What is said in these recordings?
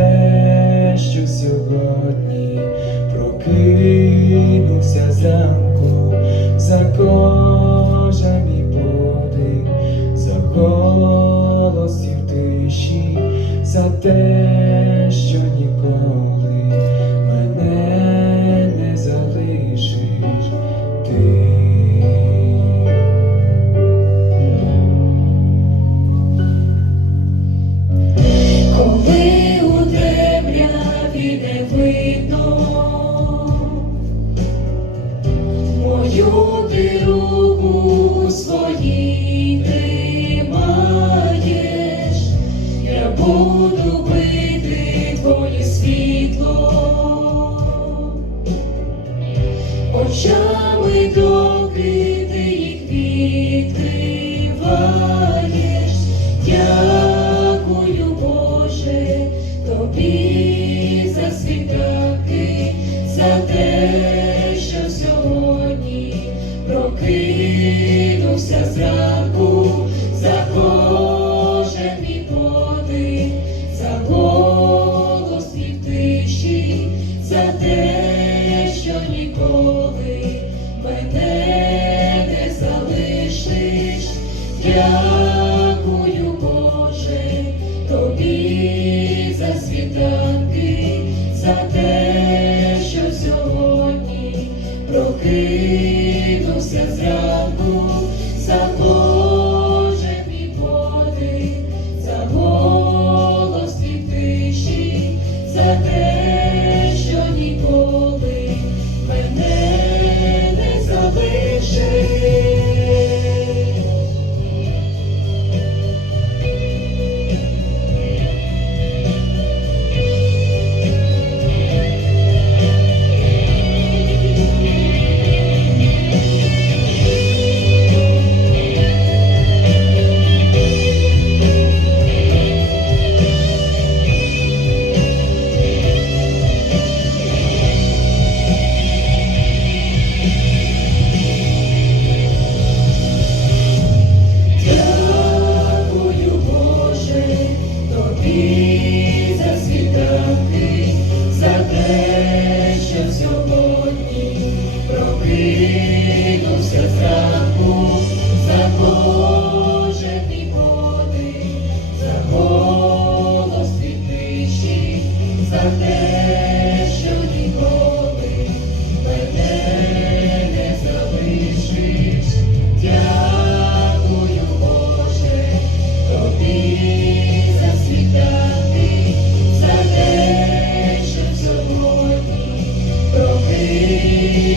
те, що сьогодні прокинувся зранку, за кожен мій подих, за голосів тиші, за те, ти руку свої ти маєш, я буду те, що ніколи мене не залишиш. Дякую, Боже, тобі за світанки, за те, що сьогодні прокинувся зранку,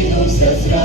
Jesus, that's God.